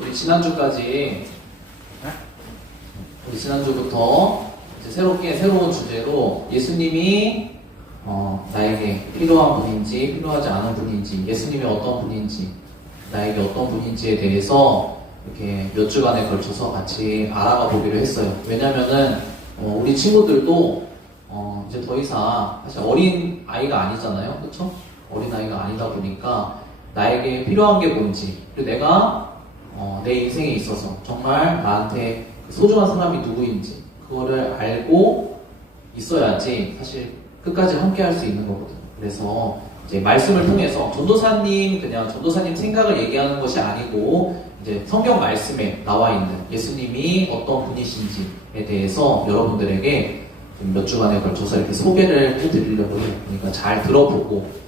우리 지난주부터 이제 새로운 주제로 예수님이 나에게 필요한 분인지 필요하지 않은 분인지, 예수님이 어떤 분인지, 나에게 어떤 분인지에 대해서 이렇게 몇 주간에 걸쳐서 같이 알아가 보기로 했어요. 왜냐면은 우리 친구들도 이제 더 이상 사실 어린 아이가 아니잖아요, 그렇죠? 어린 아이가 아니다 보니까 나에게 필요한 게 뭔지, 그리고 내가 내 인생에 있어서 정말 나한테 소중한 사람이 누구인지 그거를 알고 있어야지 사실 끝까지 함께 할 수 있는 거거든요. 그래서 이제 말씀을 통해서 그냥 전도사님 생각을 얘기하는 것이 아니고 이제 성경 말씀에 나와 있는 예수님이 어떤 분이신지에 대해서 여러분들에게 몇 주간에 걸쳐서 이렇게 소개를 해드리려고 해요. 그러니까 잘 들어보고,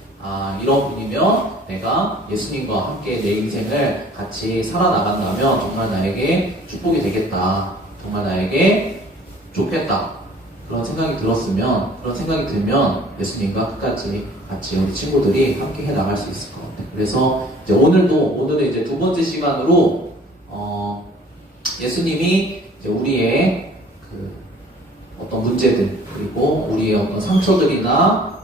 이런 분이면 내가 예수님과 함께 내 인생을 같이 살아나간다면 정말 나에게 축복이 되겠다, 정말 나에게 좋겠다, 그런 생각이 들면 예수님과 끝까지 같이 우리 친구들이 함께 해 나갈 수 있을 것 같아요. 그래서 이제 오늘의 이제 두 번째 시간으로 예수님이 이제 우리의 어떤 문제들, 그리고 우리의 어떤 상처들이나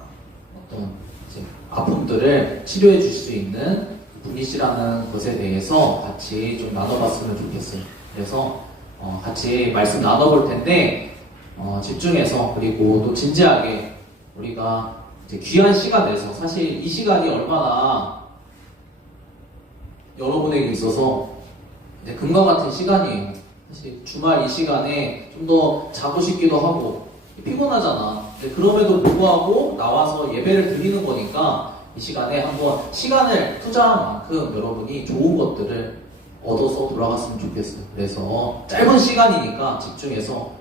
어떤 이제 아픔들을 치료해 줄 수 있는 분이시라는 것에 대해서 같이 좀 나눠봤으면 좋겠어요. 그래서 같이 말씀 나눠볼 텐데 집중해서, 그리고 또 진지하게 우리가 이제 귀한 시간 내서, 사실 이 시간이 얼마나 여러분에게 있어서 이제 금과 같은 시간이에요. 사실 주말 이 시간에 좀 더 자고 싶기도 하고 피곤하잖아. 그럼에도 불구하고 나와서 예배를 드리는 거니까 이 시간에 한번 시간을 투자한 만큼 여러분이 좋은 것들을 얻어서 돌아갔으면 좋겠어요. 그래서 짧은 시간이니까 집중해서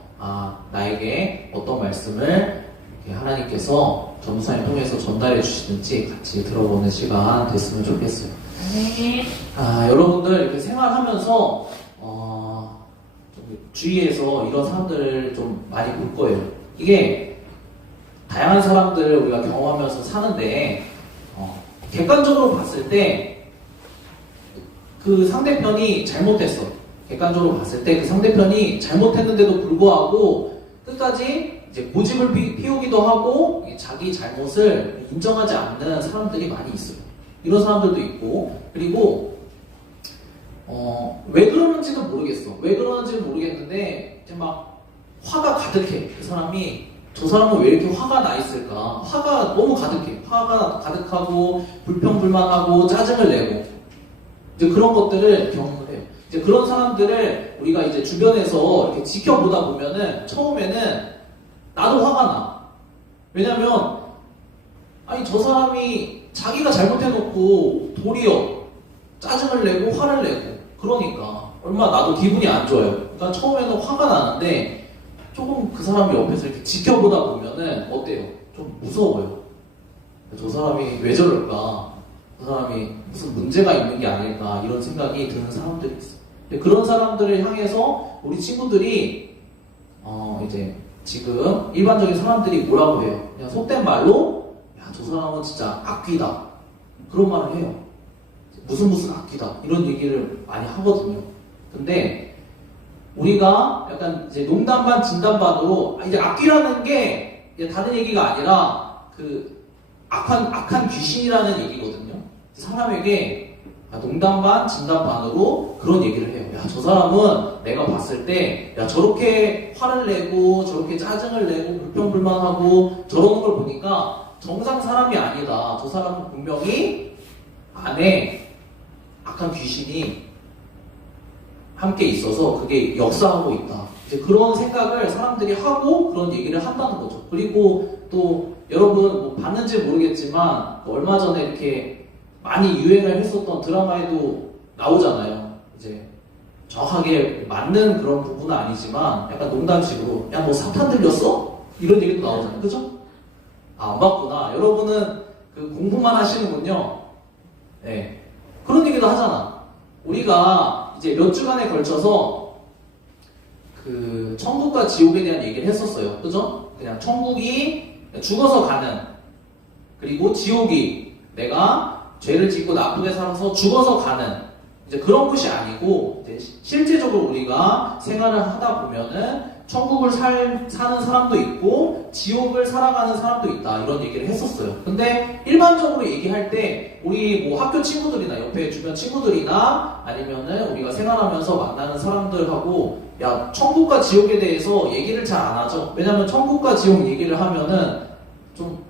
나에게 어떤 말씀을 이렇게 하나님께서 전도사님 통해서 전달해 주시든지 같이 들어보는 시간 됐으면 좋겠어요. 네. 여러분들 이렇게 생활하면서 주위에서 이런 사람들을 좀 많이 볼 거예요. 이게 다양한 사람들을 우리가 경험하면서 사는데 객관적으로 봤을 때 그 상대편이 잘못했어. 객관적으로 봤을 때 그 상대편이 잘못했는데도 불구하고 끝까지 이제 고집을 피우기도 하고 자기 잘못을 인정하지 않는 사람들이 많이 있어요. 이런 사람들도 있고, 그리고 왜 그러는지는 모르겠어. 왜 그러는지는 모르겠는데 이제 막 화가 가득해. 저 사람은 왜 이렇게 화가 나 있을까? 화가 너무 가득해. 화가 가득하고 불평불만하고 짜증을 내고 이제 그런 것들을 경험을 해요. 이제 그런 사람들을 우리가 이제 주변에서 이렇게 지켜보다 보면은 처음에는 나도 화가 나. 왜냐면 저 사람이 자기가 잘못해놓고 도리어 짜증을 내고 화를 내고 그러니까 얼마나 나도 기분이 안 좋아요. 그러니까 처음에는 화가 나는데 조금 그 사람이 옆에서 이렇게 지켜보다 보면은 어때요? 좀 무서워요. 저 사람이 왜 저럴까? 그 사람이 무슨 문제가 있는 게 아닐까? 이런 생각이 드는 사람들이 있어요. 그런 사람들을 향해서 우리 친구들이 이제 지금 일반적인 사람들이 뭐라고 해요? 그냥 속된 말로 저 사람은 진짜 악귀다, 그런 말을 해요. 무슨 악귀다, 이런 얘기를 많이 하거든요. 근데 우리가 약간 이제 농담 반 진담 반으로 이제 악귀라는 게 다른 얘기가 아니라 그 악한 귀신이라는 얘기거든요. 사람에게 농담 반 진담 반으로 그런 얘기를 해요. 저 사람은 내가 봤을 때 저렇게 화를 내고 저렇게 짜증을 내고 불평불만하고 저러는 걸 보니까 정상 사람이 아니다. 저 사람은 분명히 안에 악한 귀신이 함께 있어서 그게 역사하고 있다. 이제 그런 생각을 사람들이 하고 그런 얘기를 한다는 거죠. 그리고 또 여러분 봤는지 모르겠지만 얼마 전에 이렇게 많이 유행을 했었던 드라마에도 나오잖아요. 이제 정확하게 맞는 그런 부분은 아니지만 약간 농담식으로 너 사탄 들렸어? 이런 얘기도 나오잖아요. 그죠? 안 봤구나. 여러분은 공부만 하시는군요. 네. 그런 얘기도 하잖아. 우리가 이제 몇 주간에 걸쳐서 천국과 지옥에 대한 얘기를 했었어요. 그죠? 그냥 천국이 죽어서 가는, 그리고 지옥이 내가 죄를 짓고 나쁘게 살아서 죽어서 가는 이제 그런 것이 아니고 이제 실제적으로 우리가 생활을 하다 보면은 천국을 사는 사람도 있고 지옥을 살아가는 사람도 있다 이런 얘기를 했었어요. 근데 일반적으로 얘기할 때 우리 뭐 학교 친구들이나 옆에 주변 친구들이나 아니면은 우리가 생활하면서 만나는 사람들하고 야 천국과 지옥에 대해서 얘기를 잘 안 하죠. 왜냐면 천국과 지옥 얘기를 하면은 좀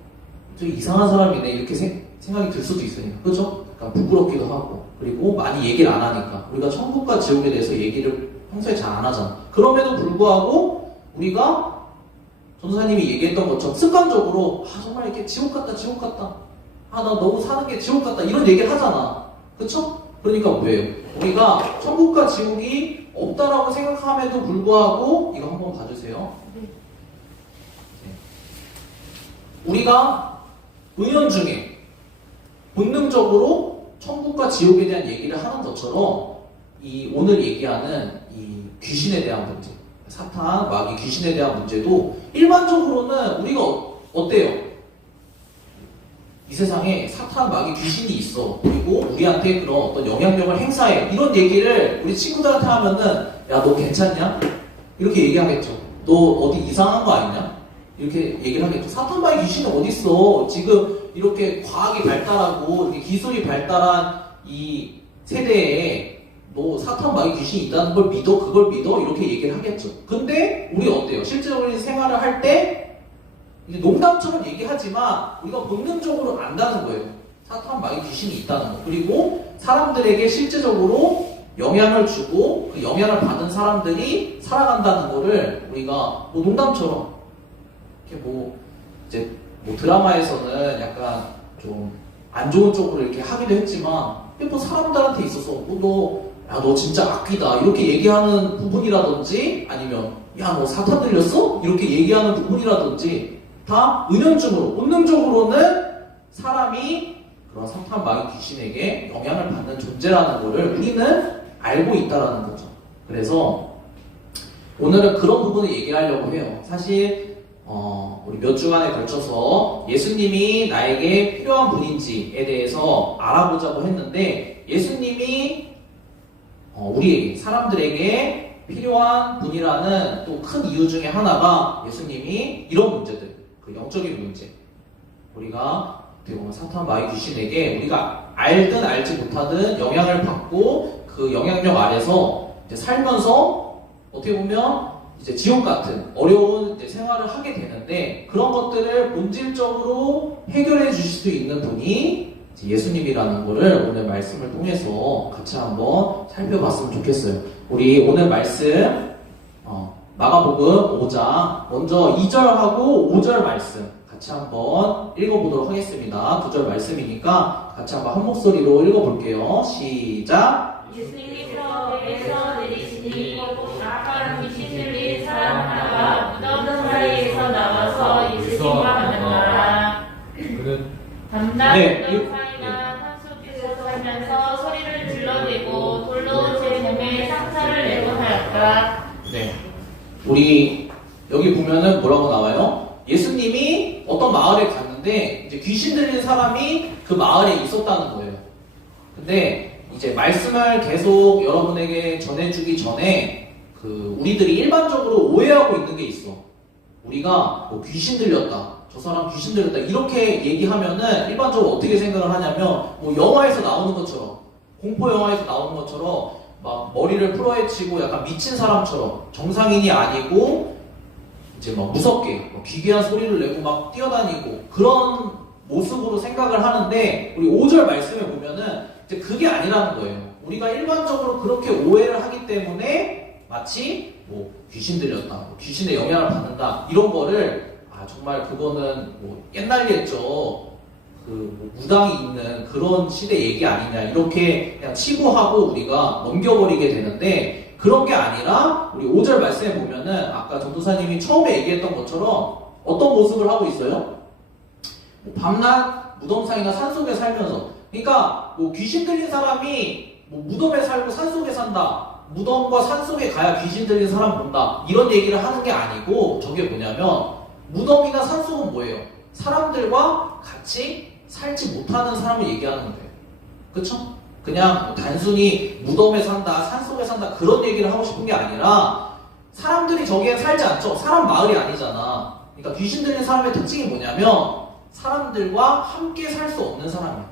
이상한 사람이네 이렇게 생각이 들 수도 있으니까 그렇죠? 약간 부끄럽기도 하고 그리고 많이 얘기를 안 하니까 우리가 천국과 지옥에 대해서 얘기를 평소에 잘 안 하잖아. 그럼에도 불구하고 우리가 전도사님이 얘기했던 것처럼 습관적으로 정말 이렇게 지옥 같다 나 너무 사는 게 지옥 같다 이런 얘기를 하잖아. 그쵸? 그러니까 왜요? 우리가 천국과 지옥이 없다라고 생각함에도 불구하고 이거 한번 봐주세요. 우리가 은연중에 본능적으로 천국과 지옥에 대한 얘기를 하는 것처럼 이 오늘 얘기하는 이 귀신에 대한 문제, 사탄, 마귀, 귀신에 대한 문제도 일반적으로는 우리가 어때요? 이 세상에 사탄, 마귀, 귀신이 있어. 그리고 우리한테 그런 어떤 영향력을 행사해. 이런 얘기를 우리 친구들한테 하면은 야, 너 괜찮냐? 이렇게 얘기하겠죠. 너 어디 이상한 거 아니냐? 이렇게 얘기를 하겠죠. 사탄, 마귀, 귀신은 어디 있어? 지금 이렇게 과학이 발달하고 이렇게 기술이 발달한 이 세대에 너 사탄 마귀 귀신이 있다는 걸 믿어? 그걸 믿어? 이렇게 얘기를 하겠죠. 근데 우리 어때요? 실제적으로 생활을 할 때 농담처럼 얘기하지만 우리가 본능적으로 안다는 거예요. 사탄 마귀 귀신이 있다는 거. 그리고 사람들에게 실제적으로 영향을 주고 그 영향을 받은 사람들이 살아간다는 거를 우리가 뭐 농담처럼 이렇게 이제 드라마에서는 약간 좀 안 좋은 쪽으로 이렇게 하기도 했지만 뭐 사람들한테 있어서 너 진짜 악귀다 이렇게 얘기하는 부분이라든지 아니면 야 너 사탄 들렸어? 이렇게 얘기하는 부분이라든지 다 은연중으로 본능적으로는 사람이 그런 사탄 마귀 귀신에게 영향을 받는 존재라는 거를 우리는 알고 있다라는 거죠. 그래서 오늘은 그런 부분을 얘기하려고 해요. 사실 우리 몇 주간에 걸쳐서 예수님이 나에게 필요한 분인지에 대해서 알아보자고 했는데 예수님이 우리 사람들에게 필요한 분이라는 또 큰 이유 중에 하나가 예수님이 이런 문제들, 그 영적인 문제, 우리가 어떻게 보면 사탄 마귀 귀신에게 우리가 알든 알지 못하든 영향을 받고 그 영향력 아래서 이제 살면서 어떻게 보면 이제 지옥 같은 어려운 이제 생활을 하게 되는데 그런 것들을 본질적으로 해결해 주실 수 있는 분이 예수님이라는 거를 오늘 말씀을 통해서 같이 한번 살펴봤으면 좋겠어요. 우리 오늘 말씀 마가복음 5장 먼저 2절하고 5절 말씀 같이 한번 읽어보도록 하겠습니다. 2절 말씀이니까 같이 한번 한 목소리로 읽어볼게요. 시작! 예수님께서 배에서 내리시니 악한 귀신 들린 사람 하나가 무덤 사이에서 나와서 예수님과 만났노라. 담당 무덤 사이가 산속에서 살면서 소리를 질러대고 돌로 제 몸에 상처를 내고 하였다. 네, 우리 여기 보면은 뭐라고 나와요? 예수님이 어떤 마을에 갔는데 이제 귀신 들린 사람이 그 마을에 있었다는 거예요. 근데 이제 말씀을 계속 여러분에게 전해주기 전에 우리들이 일반적으로 오해하고 있는 게 있어. 우리가 귀신 들렸다, 저 사람 귀신 들렸다 이렇게 얘기하면은 일반적으로 어떻게 생각을 하냐면 영화에서 나오는 것처럼, 공포 영화에서 나오는 것처럼 막 머리를 풀어헤치고 약간 미친 사람처럼 정상인이 아니고 이제 막 무섭게 기괴한 소리를 내고 막 뛰어다니고 그런 모습으로 생각을 하는데 우리 5절 말씀에 보면은 이제 그게 아니라는 거예요. 우리가 일반적으로 그렇게 오해를 하기 때문에 마치 귀신 들렸다, 귀신의 영향을 받는다 이런 거를 정말 그거는 옛날 옛적 무당이 있는 그런 시대 얘기 아니냐 이렇게 그냥 치부하고 우리가 넘겨버리게 되는데 그런 게 아니라 우리 5절 말씀에 보면은 아까 전도사님이 처음에 얘기했던 것처럼 어떤 모습을 하고 있어요? 밤낮 무덤상이나 산속에 살면서, 그러니까 귀신 들린 사람이 무덤에 살고 산속에 산다, 무덤과 산속에 가야 귀신 들린 사람 본다 이런 얘기를 하는 게 아니고 저게 뭐냐면 무덤이나 산속은 뭐예요? 사람들과 같이 살지 못하는 사람을 얘기하는 거예요. 그쵸? 그냥 단순히 무덤에 산다, 산속에 산다 그런 얘기를 하고 싶은 게 아니라 사람들이 저기에 살지 않죠. 사람 마을이 아니잖아. 그러니까 귀신 들린 사람의 특징이 뭐냐면 사람들과 함께 살 수 없는 사람이야.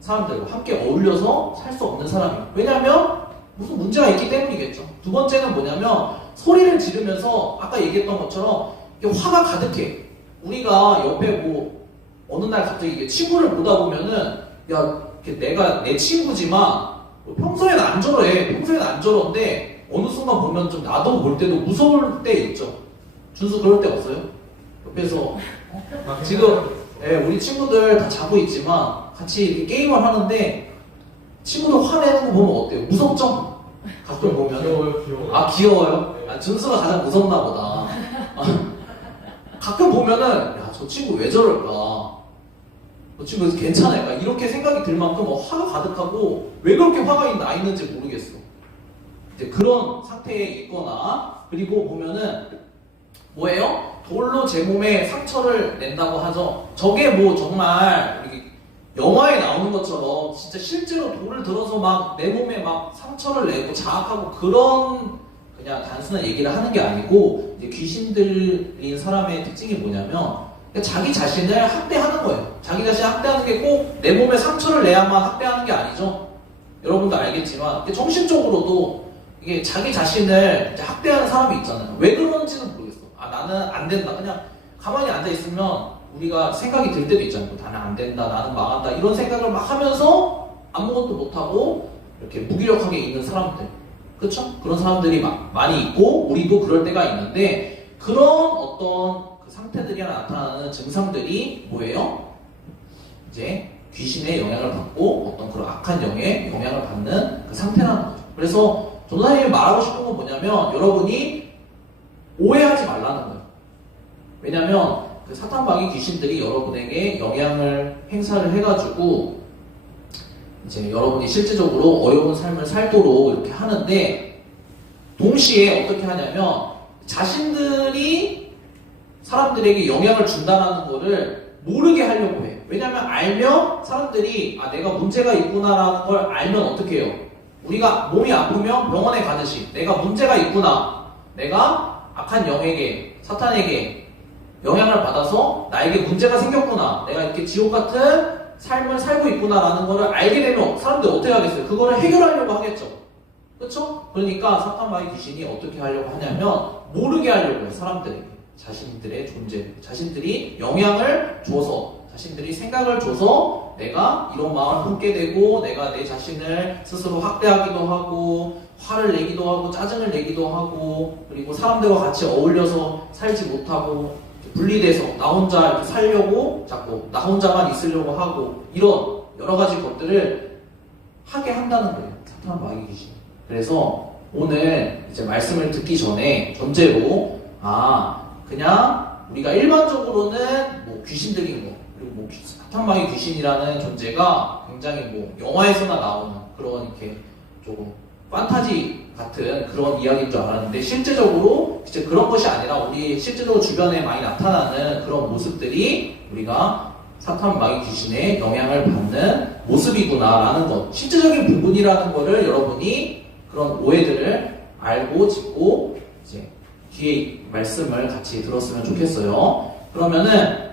사람들과 함께 어울려서 살 수 없는 사람이야. 왜냐면 무슨 문제가 있기 때문이겠죠. 두 번째는 뭐냐면 소리를 지르면서 아까 얘기했던 것처럼 이게 화가 가득해. 우리가 옆에 뭐 어느 날 갑자기 이게 친구를 보다 보면은 야 내가 내 친구지만 평소에는 안 저래. 평소에는 안 저런데 어느 순간 보면 좀 나도 볼 때도 무서울 때 있죠. 준수 그럴 때 없어요? 옆에서 지금 우리 친구들 다 자고 있지만 같이 이렇게 게임을 하는데 친구들 화내는 거 보면 어때요? 무섭죠? 가끔 보면 귀여워요. 아 귀여워요? 아, 준수가 가장 무섭나 보다. 가끔 보면은 야 저 친구 왜 저럴까? 저 친구 괜찮을까? 이렇게 생각이 들 만큼 화가 가득하고 왜 그렇게 화가 나 있는지 모르겠어. 이제 그런 상태에 있거나 그리고 보면은 뭐예요? 돌로 제 몸에 상처를 낸다고 하죠. 저게 뭐 정말 우리 영화에 나오는 것처럼 진짜 실제로 돌을 들어서 막 내 몸에 막 상처를 내고 자학하고 그런 그냥 단순한 얘기를 하는 게 아니고 이제 귀신 들린 사람의 특징이 뭐냐면 자기 자신을 학대하는 거예요. 자기 자신을 학대하는 게 꼭 내 몸에 상처를 내야만 학대하는 게 아니죠. 여러분도 알겠지만 정신적으로도 이게 자기 자신을 이제 학대하는 사람이 있잖아요. 왜 그런지는 모르겠어. 아 나는 안 된다. 그냥 가만히 앉아 있으면 우리가 생각이 들 때도 있잖아요. 나는 안 된다. 나는 망한다. 이런 생각을 막 하면서 아무것도 못하고 이렇게 무기력하게 있는 사람들. 그렇죠? 그런 사람들이 많이 있고 우리도 그럴 때가 있는데 그런 어떤 그 상태들이 나타나는 증상들이 뭐예요? 이제 귀신의 영향을 받고 어떤 그런 악한 영의 영향을 받는 그 상태라는 거죠. 그래서 전도사님이 말하고 싶은 건 뭐냐면 여러분이 오해하지 말라는 거예요. 왜냐면 그 사탄마귀 귀신들이 여러분에게 영향을 행사를 해가지고 이제 여러분이 실질적으로 어려운 삶을 살도록 이렇게 하는데 동시에 어떻게 하냐면 자신들이 사람들에게 영향을 준다는 거를 모르게 하려고 해요. 왜냐면 알면 사람들이 아 내가 문제가 있구나라는 걸 알면 어떻게 해요? 우리가 몸이 아프면 병원에 가듯이 내가 문제가 있구나. 내가 악한 영에게 사탄에게 영향을 받아서 나에게 문제가 생겼구나. 내가 이렇게 지옥 같은 삶을 살고 있구나라는 거를 알게 되면 사람들이 어떻게 하겠어요? 그거를 해결하려고 하겠죠. 그렇죠? 그러니까 사탄마귀 귀신이 어떻게 하려고 하냐면 모르게 하려고 해요. 사람들에게. 자신들의 존재, 자신들이 영향을 줘서 자신들이 생각을 줘서 내가 이런 마음을 품게 되고 내가 내 자신을 스스로 학대하기도 하고 화를 내기도 하고 짜증을 내기도 하고 그리고 사람들과 같이 어울려서 살지 못하고 분리돼서 나 혼자 이렇게 살려고 자꾸 나 혼자만 있으려고 하고 이런 여러 가지 것들을 하게 한다는 거예요. 사탄 마귀 귀신. 그래서 오늘 이제 말씀을 듣기 전에 전제로 그냥 우리가 일반적으로는 뭐 귀신 들린 거 그리고 뭐 사탄 마귀 귀신이라는 존재가 굉장히 뭐 영화에서나 나오는 그런 이렇게 조금 판타지 같은 그런 이야기인 줄 알았는데 실제적으로 이제 그런 것이 아니라 우리 실제적으로 주변에 많이 나타나는 그런 모습들이 우리가 사탄 마귀 귀신의 영향을 받는 모습이구나라는 것 실제적인 부분이라는 거를 여러분이 그런 오해들을 알고 짚고 이제 뒤에 말씀을 같이 들었으면 좋겠어요. 그러면은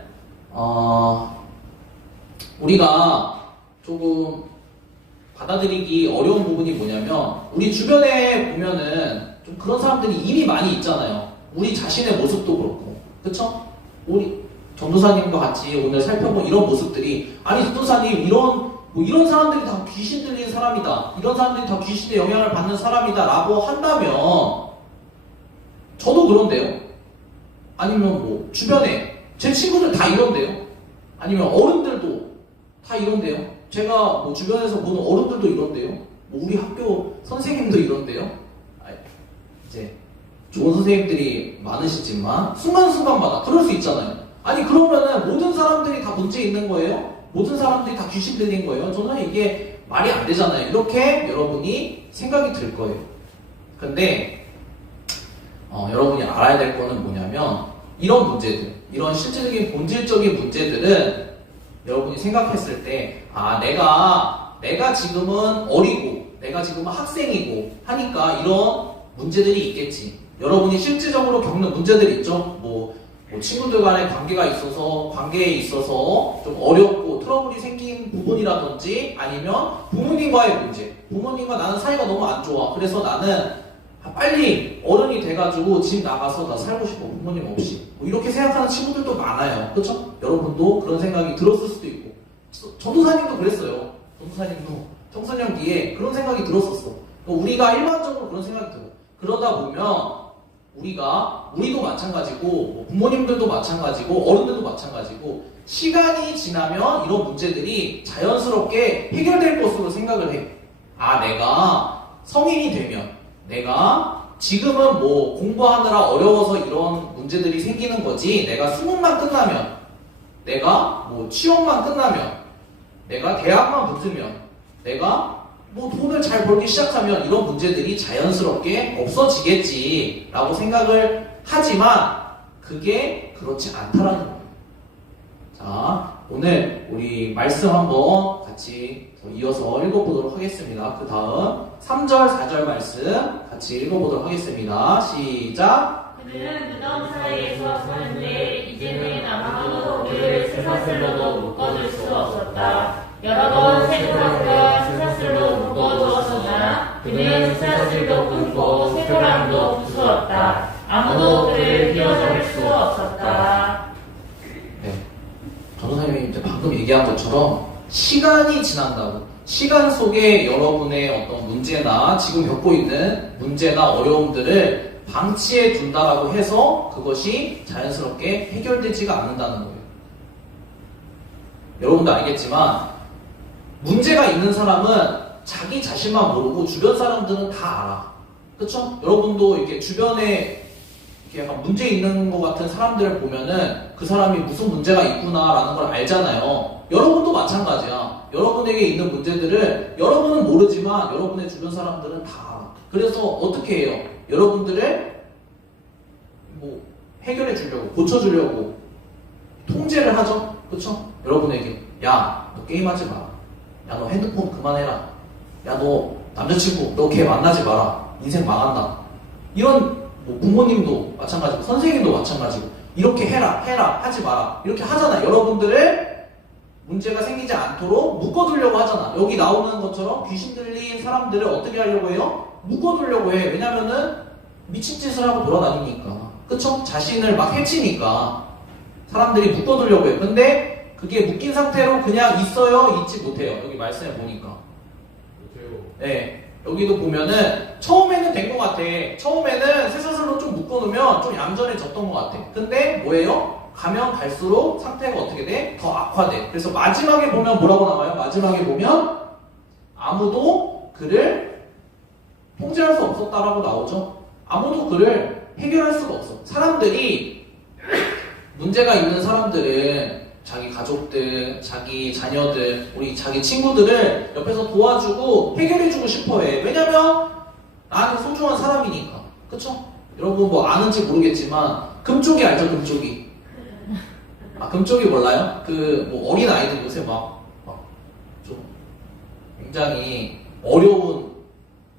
우리가 조금 받아들이기 어려운 부분이 뭐냐면 우리 주변에 보면은 좀 그런 사람들이 이미 많이 있잖아요. 우리 자신의 모습도 그렇고 그쵸? 우리 전도사님과 같이 오늘 살펴본 이런 모습들이 아니 전도사님 이런 사람들이 다 귀신 들린 사람이다. 이런 사람들이 다 귀신의 영향을 받는 사람이다 라고 한다면 저도 그런데요. 아니면 뭐 주변에 제 친구들 다 이런데요. 아니면 어른들도 다 이런데요. 제가 뭐 주변에서 보는 어른들도 이런데요. 뭐 우리 학교 선생님도 이런데요. 이제 좋은 선생님들이 많으시지만 순간순간마다 그럴 수 있잖아요. 아니 그러면은 모든 사람들이 다 문제 있는 거예요? 모든 사람들이 다 귀신 들린 거예요? 저는 이게 말이 안 되잖아요. 이렇게 여러분이 생각이 들 거예요. 근데 여러분이 알아야 될 거는 뭐냐면 이런 문제들, 이런 실질적인 본질적인 문제들은 여러분이 생각했을 때 내가 내가 지금은 어리고 내가 지금은 학생이고 하니까 이런 문제들이 있겠지. 여러분이 실질적으로 겪는 문제들이 있죠. 뭐 친구들 간의 관계에 있어서 좀 어렵고 트러블이 생긴 부분이라든지 아니면 부모님과의 문제. 부모님과 나는 사이가 너무 안 좋아. 그래서 나는 빨리 어른이 돼가지고 집 나가서 나 살고 싶어. 부모님 없이. 뭐 이렇게 생각하는 친구들도 많아요. 그렇죠? 여러분도 그런 생각이 들었을 수도 있고. 전도사님도 그랬어요. 전도사님도 청소년 기에 그런 생각이 들었었어. 우리가 일반적으로 그런 생각이 들어. 그러다 보면 우리도 마찬가지고 뭐 부모님들도 마찬가지고 어른들도 마찬가지고 시간이 지나면 이런 문제들이 자연스럽게 해결될 것으로 생각을 해. 아, 내가 성인이 되면 내가 지금은 뭐 공부하느라 어려워서 이런 문제들이 생기는 거지. 내가 수능만 끝나면 내가 뭐 취업만 끝나면 내가 대학만 붙으면 내가 뭐 돈을 잘 벌기 시작하면 이런 문제들이 자연스럽게 없어지겠지 라고 생각을 하지만 그게 그렇지 않다라는 거예요. 자, 오늘 우리 말씀 한번 같이 더 이어서 읽어보도록 하겠습니다. 그 다음 3절, 4절 말씀 같이 읽어보도록 하겠습니다. 시작! 그는 무덤 사이에서 사는데 이제는 아무도 그를 쇠사슬로도 묶어줄 수 없었다. 여러 번 쇠고랑과 쇠사슬로 묶어두었으나 그는 쇠사슬도 끊고 쇠고랑도 부수었다. 아무도 그를 휘어잡을 수 없었다. 네, 전도사님이 이제 방금 얘기한 것처럼 시간이 지난다고 시간 속에 여러분의 어떤 문제나 지금 겪고 있는 문제나 어려움들을 방치해 둔다라고 해서 그것이 자연스럽게 해결되지가 않는다는 거예요. 여러분도 알겠지만 문제가 있는 사람은 자기 자신만 모르고 주변 사람들은 다 알아. 그쵸? 여러분도 이렇게 주변에 이렇게 약간 문제 있는 것 같은 사람들을 보면은 그 사람이 무슨 문제가 있구나라는 걸 알잖아요. 여러분도 마찬가지야. 여러분에게 있는 문제들을 여러분은 모르지만 여러분의 주변 사람들은 다 알아. 그래서 어떻게 해요? 여러분들을 뭐 해결해 주려고, 고쳐 주려고 통제를 하죠. 그쵸? 여러분에게 야, 너 게임하지 마라. 야, 너 핸드폰 그만해라. 야, 너 남자친구 너 걔 만나지 마라. 인생 망한다. 이런 뭐 부모님도 마찬가지고 선생님도 마찬가지고 이렇게 해라 하지 마라 이렇게 하잖아. 여러분들을 문제가 생기지 않도록 묶어두려고 하잖아. 여기 나오는 것처럼 귀신 들린 사람들을 어떻게 하려고 해요? 묶어두려고 해. 왜냐면은 미친 짓을 하고 돌아다니니까. 그쵸? 자신을 막 해치니까 사람들이 묶어두려고 해. 근데 그게 묶인 상태로 그냥 있어요? 있지 못해요? 여기 말씀해 보니까 못해요. 네, 여기도 보면은 처음에는 된 것 같아. 처음에는 쇠사슬로 좀 묶어놓으면 좀 얌전해졌던 것 같아. 근데 뭐예요? 가면 갈수록 상태가 어떻게 돼? 더 악화돼. 그래서 마지막에 보면 뭐라고 나와요? 마지막에 보면 아무도 그를 통제할 수 없었다라고 나오죠. 아무도 그를 해결할 수가 없어. 사람들이 문제가 있는 사람들은 자기 가족들, 자기 자녀들, 우리 자기 친구들을 옆에서 도와주고 해결해주고 싶어해. 왜냐면 나한테 소중한 사람이니까. 그쵸? 여러분 뭐 아는지 모르겠지만 금쪽이 알죠? 금쪽이. 아, 금쪽이 몰라요? 그 뭐 어린 아이들 요새 막 좀 굉장히 어려운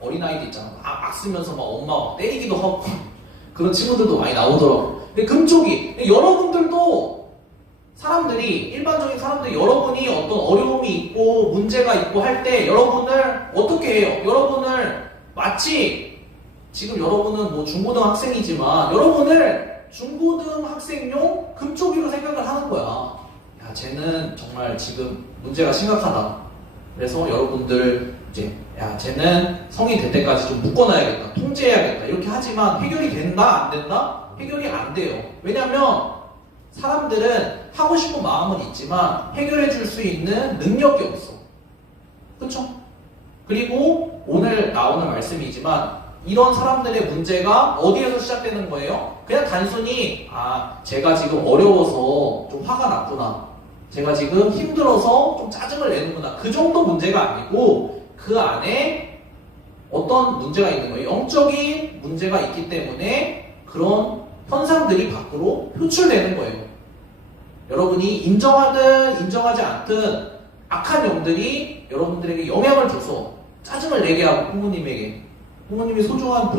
어린 아이들 있잖아. 악 쓰면서 막 엄마 막 때리기도 하고 그런 친구들도 많이 나오더라고. 근데 금쪽이 여러분들도 사람들이 일반적인 사람들이 여러분이 어떤 어려움이 있고 문제가 있고 할 때 여러분을 어떻게 해요? 여러분을 마치 지금 여러분은 뭐 중고등학생이지만 여러분을 중고등학생용 금쪽이로 생각을 하는 거야. 야, 쟤는 정말 지금 문제가 심각하다. 그래서 여러분들 이제 야, 쟤는 성인 될 때까지 좀 묶어놔야겠다, 통제해야겠다 이렇게 하지만 해결이 된다 안 된다? 해결이 안 돼요. 왜냐면 사람들은 하고 싶은 마음은 있지만 해결해 줄 수 있는 능력이 없어. 그쵸? 그리고 오늘 나오는 말씀이지만 이런 사람들의 문제가 어디에서 시작되는 거예요? 그냥 단순히 제가 지금 어려워서 좀 화가 났구나, 제가 지금 힘들어서 좀 짜증을 내는구나, 그 정도 문제가 아니고 그 안에 어떤 문제가 있는 거예요. 영적인 문제가 있기 때문에 그런 현상들이 밖으로 표출되는 거예요. 여러분이 인정하든 인정하지 않든 악한 영들이 여러분들에게 영향을 줘서 짜증을 내게 하고 부모님이 소중한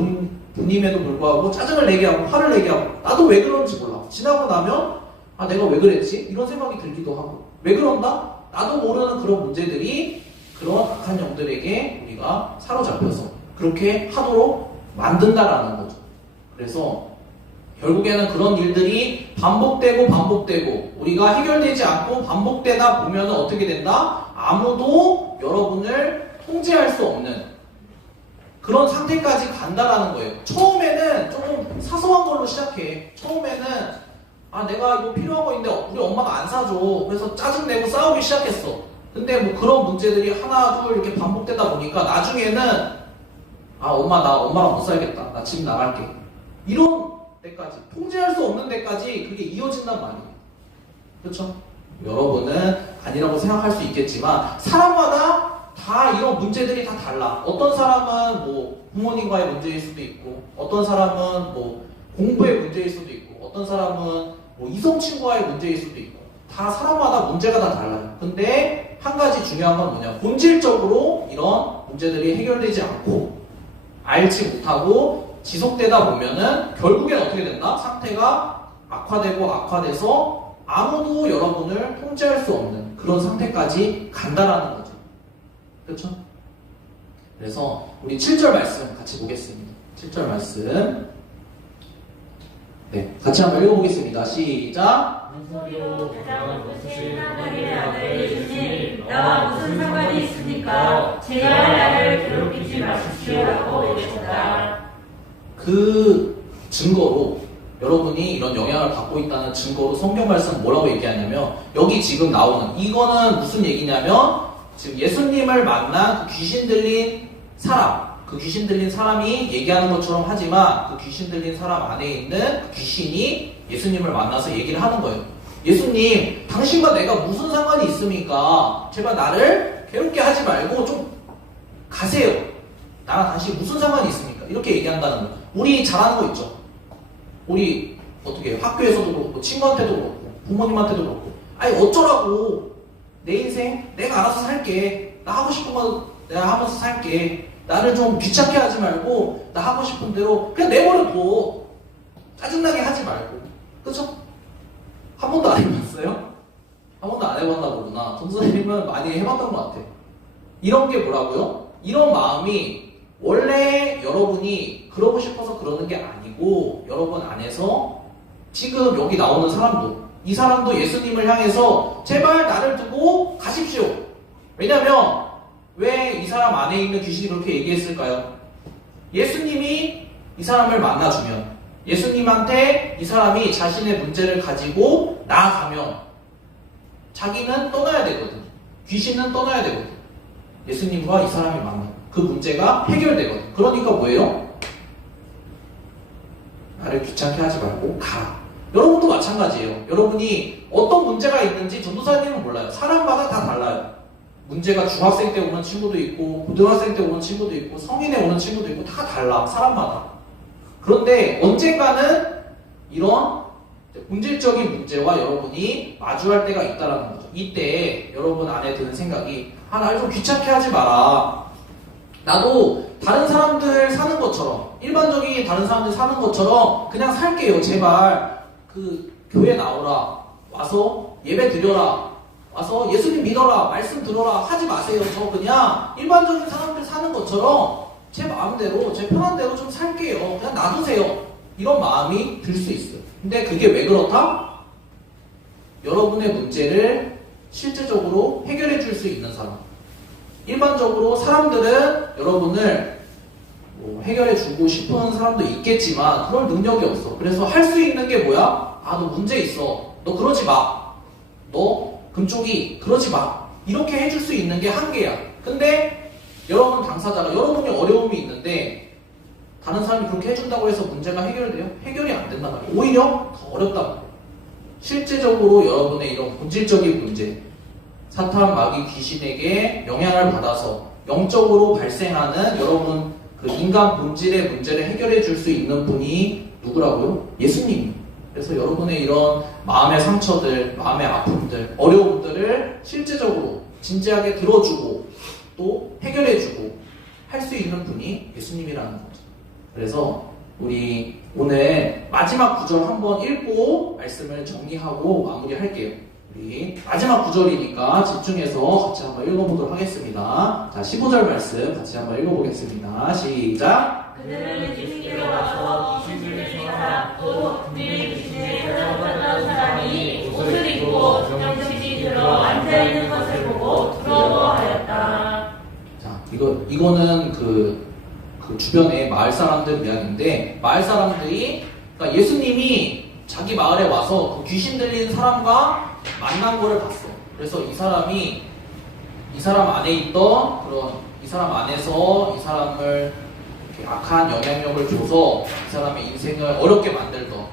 분임에도 불구하고 짜증을 내게 하고 화를 내게 하고 나도 왜 그런지 몰라. 지나고 나면 아 내가 왜 그랬지? 이런 생각이 들기도 하고 왜 그런다? 나도 모르는 그런 문제들이 그런 악한 영들에게 우리가 사로잡혀서 그렇게 하도록 만든다라는 거죠. 그래서 결국에는 그런 일들이 반복되고 우리가 해결되지 않고 반복되다 보면 어떻게 된다? 아무도 여러분을 통제할 수 없는 그런 상태까지 간다라는 거예요. 처음에는 조금 사소한 걸로 시작해. 처음에는 아 내가 이거 필요한 거 있는데 우리 엄마가 안 사줘. 그래서 짜증내고 싸우기 시작했어. 근데 뭐 그런 문제들이 하나 둘 이렇게 반복되다 보니까 나중에는 아 엄마 나 엄마랑 못 살겠다. 나 집 나갈게. 이런 때까지 통제할 수 없는 데까지 그게 이어진단 말이에요. 그렇죠? 여러분은 아니라고 생각할 수 있겠지만 사람마다 다 이런 문제들이 다 달라. 어떤 사람은 뭐 부모님과의 문제일 수도 있고 어떤 사람은 뭐 공부의 문제일 수도 있고 어떤 사람은 뭐 이성 친구와의 문제일 수도 있고 다 사람마다 문제가 다 달라요. 근데 한 가지 중요한 건 뭐냐? 본질적으로 이런 문제들이 해결되지 않고 알지 못하고 지속되다 보면은 결국엔 어떻게 된다? 상태가 악화돼서 아무도 여러분을 통제할 수 없는 그런 상태까지 간다라는 거죠. 그렇죠? 그래서 우리 7절 말씀 같이 보겠습니다. 7절 말씀 네, 같이 한번 읽어보겠습니다. 시작. 소리로 가장 높으신 하나님의 아들 예수님 나와 무슨 상관이 있습니까? 제발 나를 괴롭히지 마십시오 하고 외쳤다. 그 증거로 여러분이 이런 영향을 받고 있다는 증거로 성경 말씀 뭐라고 얘기하냐면 여기 지금 나오는 이거는 무슨 얘기냐면 지금 예수님을 만난 그 귀신 들린 사람 그 귀신 들린 사람이 얘기하는 것처럼 하지만 그 귀신 들린 사람 안에 있는 그 귀신이 예수님을 만나서 얘기를 하는 거예요. 예수님, 당신과 내가 무슨 상관이 있습니까? 제발 나를 괴롭게 하지 말고 좀 가세요. 나랑 당신 무슨 상관이 있습니까? 이렇게 얘기한다는 거예요. 우리 잘하는 거 있죠? 우리 어떻게 해요? 학교에서도 그렇고 친구한테도 그렇고 부모님한테도 그렇고 아니 어쩌라고 내 인생 내가 알아서 살게 나 하고 싶은 거 내가 하면서 살게 나를 좀 귀찮게 하지 말고 나 하고 싶은 대로 그냥 내버려둬. 짜증나게 하지 말고. 그쵸? 한 번도 안 해봤어요? 한 번도 안 해봤나 보구나. 동선생님은 많이 해봤던 것 같아. 이런 게 뭐라고요? 이런 마음이 원래 여러분이 그러고 싶어서 그러는 게 아니고 여러분 안에서 지금 여기 나오는 사람도 이 사람도 예수님을 향해서 제발 나를 두고 가십시오. 왜냐면 왜 이 사람 안에 있는 귀신이 그렇게 얘기했을까요? 예수님이 이 사람을 만나주면 예수님한테 이 사람이 자신의 문제를 가지고 나아가면 자기는 떠나야 되거든. 귀신은 떠나야 되거든. 예수님과 이 사람이 만나면 그 문제가 해결되거든. 그러니까 뭐예요? 나를 귀찮게 하지 말고 가. 여러분도 마찬가지예요. 여러분이 어떤 문제가 있는지 전도사님은 몰라요. 사람마다 다 달라요. 문제가 중학생 때 오는 친구도 있고 고등학생 때 오는 친구도 있고 성인에 오는 친구도 있고 다 달라. 사람마다. 그런데 언젠가는 이런 본질적인 문제와 여러분이 마주할 때가 있다는 거죠. 이때 여러분 안에 드는 생각이 나를 좀 귀찮게 하지 마라. 나도 다른 사람들 사는 것처럼 일반적인 다른 사람들 사는 것처럼 그냥 살게요. 제발 그 교회 나오라. 와서 예배 드려라. 와서 예수님 믿어라. 말씀 들어라. 하지 마세요. 저 그냥 일반적인 사람들 사는 것처럼 제 마음대로 제 편한 대로 좀 살게요. 그냥 놔두세요. 이런 마음이 들 수 있어요. 근데 그게 왜 그렇다? 여러분의 문제를 실제적으로 해결해 줄 수 있는 사람. 일반적으로 사람들은 여러분을 뭐 해결해 주고 싶은 사람도 있겠지만 그럴 능력이 없어. 그래서 할 수 있는 게 뭐야? 아, 너 문제 있어. 너 그러지 마. 너 금쪽이 그러지 마. 이렇게 해줄 수 있는 게 한계야. 근데 여러분 당사자가 여러분이 어려움이 있는데 다른 사람이 그렇게 해준다고 해서 문제가 해결돼요? 해결이 안 된단 말이에요. 오히려 더 어렵단 말이에요. 실제적으로 여러분의 이런 본질적인 문제, 사탄, 마귀, 귀신에게 영향을 받아서 영적으로 발생하는 여러분 그 인간 본질의 문제를 해결해 줄 수 있는 분이 누구라고요? 예수님이에요. 그래서 여러분의 이런 마음의 상처들, 마음의 아픔들, 어려움들을 실제적으로 진지하게 들어주고 또 해결해주고 할 수 있는 분이 예수님이라는 거죠. 그래서 우리 오늘 마지막 구절 한번 읽고 말씀을 정리하고 마무리할게요. 우리 마지막 구절이니까 집중해서 같이 한번 읽어보도록 하겠습니다. 자, 15절 말씀 같이 한번 읽어보겠습니다. 시작! 그들은 예수님께로 와서 귀신을 찾았고 그들의 귀신을 찾아봤던 사람이 옷을 입고 정신이 들어 앉아있는 것을 보고 부러워하였다. 자, 이거는 그 주변의 마을 사람들 이야기인데, 마을 사람들이, 그러니까 예수님이 자기 마을에 와서 그 귀신 들린 사람과 만난 거를 봤어. 그래서 이 사람 안에 있던 이 사람 안에서 이 사람을 이렇게 악한 영향력을 줘서 이 사람의 인생을 어렵게 만들던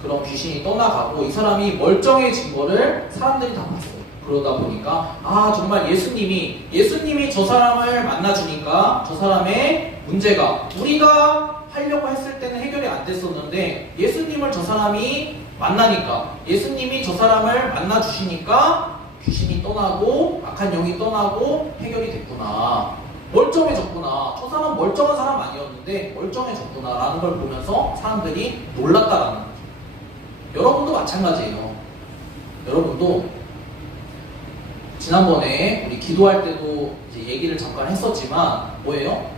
그런 귀신이 떠나가고 이 사람이 멀쩡해진 거를 사람들이 다 봤어요. 그러다 보니까 정말 예수님이 저 사람을 만나주니까 저 사람의 문제가 우리가 하려고 했을 때는 해결이 안 됐었는데 예수님을 저 사람이 만나니까 예수님이 저 사람을 만나주시니까 귀신이 떠나고 악한 영이 떠나고 해결이 됐구나. 멀쩡해졌구나. 저 사람 멀쩡한 사람 아니었는데 멀쩡해졌구나 라는 걸 보면서 사람들이 놀랐다라는 거죠. 여러분도 마찬가지예요. 여러분도 지난번에 우리 기도할 때도 이제 얘기를 잠깐 했었지만 뭐예요?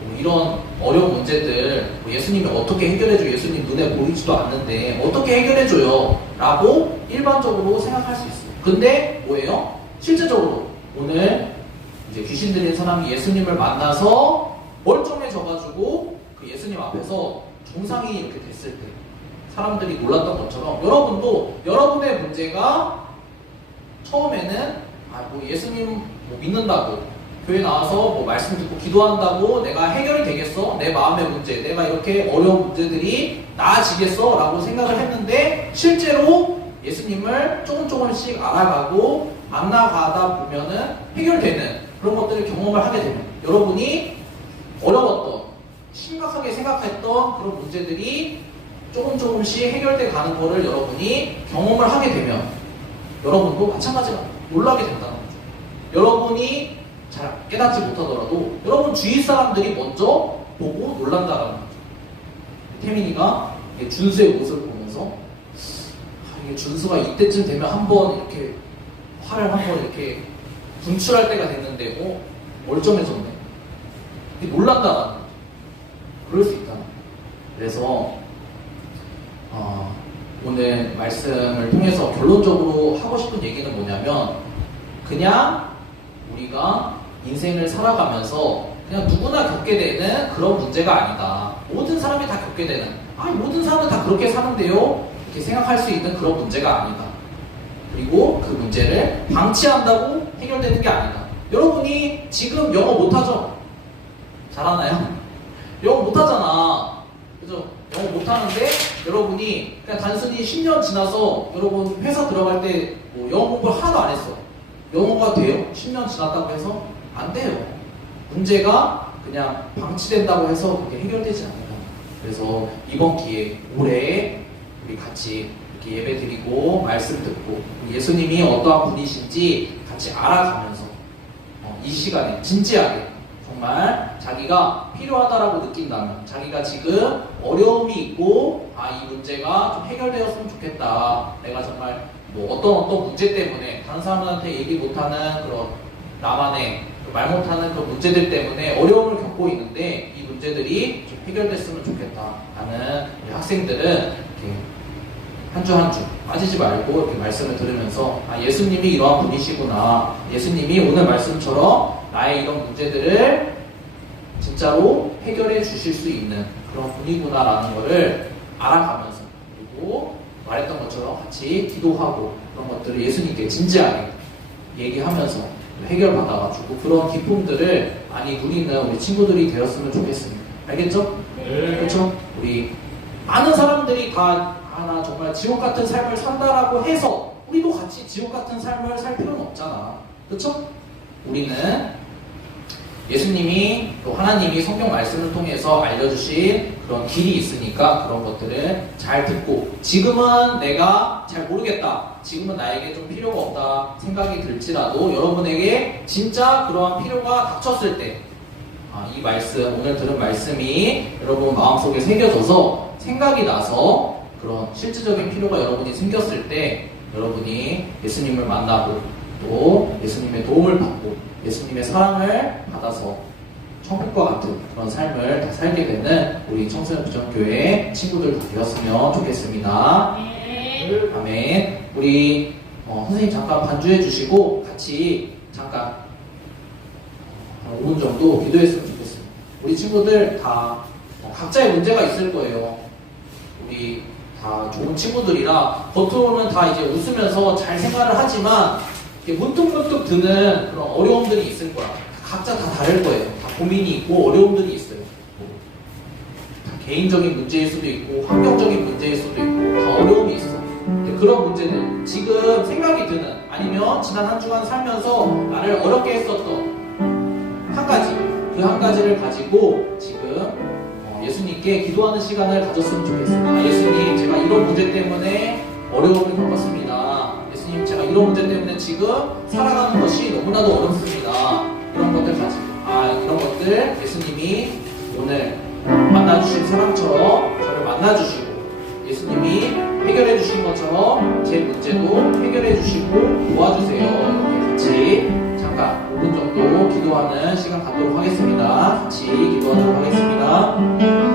뭐 이런 어려운 문제들 예수님이 어떻게 해결해줘요? 예수님 눈에 보이지도 않는데 어떻게 해결해줘요? 라고 일반적으로 생각할 수 있어요. 근데 뭐예요? 실제적으로 오늘 이제 귀신 들린 사람이 예수님을 만나서 멀쩡해져가지고 그 예수님 앞에서 정상이 이렇게 됐을 때 사람들이 놀랐던 것처럼 여러분도 여러분의 문제가 처음에는 뭐 예수님 뭐 믿는다고 교회 나와서 뭐 말씀 듣고 기도한다고 내가 해결이 되겠어? 내 마음의 문제, 내가 이렇게 어려운 문제들이 나아지겠어? 라고 생각을 했는데 실제로 예수님을 조금씩 알아가고 만나가다 보면은 해결되는 그런 것들을 경험을 하게 되면 여러분이 어려웠던 심각하게 생각했던 그런 문제들이 조금씩 해결돼 가는 거를 여러분이 경험을 하게 되면 여러분도 마찬가지로 놀라게 된다는 거죠. 여러분이 잘 깨닫지 못하더라도 여러분 주위 사람들이 먼저 보고 놀란다는 거죠. 태민이가 준수의 모습을 보면서 이게 준수가 이때쯤 되면 한번 이렇게 화를 한번 이렇게 분출할 때가 됐는데 멀쩡해졌네. 놀란다는 거죠. 그럴 수 있다는 거죠. 그래서 오늘 말씀을 통해서 결론적으로 하고 싶은 얘기는 뭐냐면 그냥 우리가 인생을 살아가면서 그냥 누구나 겪게 되는 그런 문제가 아니다. 모든 사람이 다 겪게 되는 모든 사람은 다 그렇게 사는데요? 이렇게 생각할 수 있는 그런 문제가 아니다. 그리고 그 문제를 방치한다고 해결되는 게 아니다. 여러분이 지금 영어 못하죠? 잘하나요? 영어 못하잖아. 그죠? 영어 못하는데 여러분이 그냥 단순히 10년 지나서 여러분 회사 들어갈 때 뭐 영어 공부를 하나도 안 했어. 영어가 돼요? 10년 지났다고 해서? 안 돼요. 문제가 그냥 방치된다고 해서 그게 해결되지 않는다. 그래서 이번 기회에 올해 우리 같이 이렇게 예배 드리고 말씀 듣고 예수님이 어떠한 분이신지 같이 알아가면서 이 시간에 진지하게 정말 자기가 필요하다라고 느낀다면 자기가 지금 어려움이 있고 이 문제가 좀 해결되었으면 좋겠다. 내가 정말 뭐 어떤 문제 때문에 다른 사람들한테 얘기 못하는 그런 나만의 말 못하는 그런 문제들 때문에 어려움을 겪고 있는데 이 문제들이 좀 해결됐으면 좋겠다 라는 우리 학생들은 이렇게 한 주 한 주 빠지지 말고 이렇게 말씀을 들으면서 예수님이 이러한 분이시구나, 예수님이 오늘 말씀처럼 나의 이런 문제들을 진짜로 해결해 주실 수 있는 그런 분이구나 라는 거를 알아가면서 그리고 말했던 것처럼 같이 기도하고 그런 것들을 예수님께 진지하게 얘기하면서 해결받아가지고 그런 기쁨들을 많이 누리는 우리 친구들이 되었으면 좋겠습니다. 알겠죠? 네. 그렇죠? 우리 많은 사람들이 다 나 정말 지옥 같은 삶을 산다라고 해서 우리도 같이 지옥 같은 삶을 살 필요는 없잖아. 그렇죠? 우리는 예수님이 또 하나님이 성경 말씀을 통해서 알려주신 그런 길이 있으니까 그런 것들을 잘 듣고 지금은 내가 잘 모르겠다. 지금은 나에게 좀 필요가 없다 생각이 들지라도 여러분에게 진짜 그러한 필요가 닥쳤을 때 이 말씀, 오늘 들은 말씀이 여러분 마음속에 새겨져서 생각이 나서 그런 실질적인 필요가 여러분이 생겼을 때 여러분이 예수님을 만나고 또 예수님의 도움을 받고 예수님의 사랑을 받아서 천국과 같은 그런 삶을 다 살게 되는 우리 청소년 비전교회 친구들 다 되었으면 좋겠습니다. 아멘. 우리 선생님 잠깐 반주해 주시고 같이 잠깐 한 5분 정도 기도했으면 좋겠습니다. 우리 친구들 다 각자의 문제가 있을 거예요. 우리 다 좋은 친구들이라 겉으로는 다 이제 웃으면서 잘 생활을 하지만 문득문득 드는 그런 어려움들이 있을 거야. 각자 다 다를 거예요. 다 고민이 있고 어려움들이 있어요. 다 개인적인 문제일 수도 있고 환경적인 문제일 수도 있고 다 어려움이 있어. 그런 문제들 지금 생각이 드는 아니면 지난 한 주간 살면서 나를 어렵게 했었던 한 가지 그 한 가지를 가지고 지금 예수님께 기도하는 시간을 가졌으면 좋겠습니다. 예수님, 제가 이런 문제 때문에 어려움을 겪었습니다. 예수님, 제가 이런 문제 때문에 지금 살아가는 것이 너무나도 어렵습니다. 이런 것들 가지고 이런 것들 예수님이 오늘 만나주신 사람처럼 저를 만나주시고 예수님이 해결해 주신 것처럼 제 문제도 해결해 주시고 도와주세요. 이렇게 같이 잠깐 5분 정도 기도하는 시간 갖도록 하겠습니다. 같이 기도하도록 하겠습니다.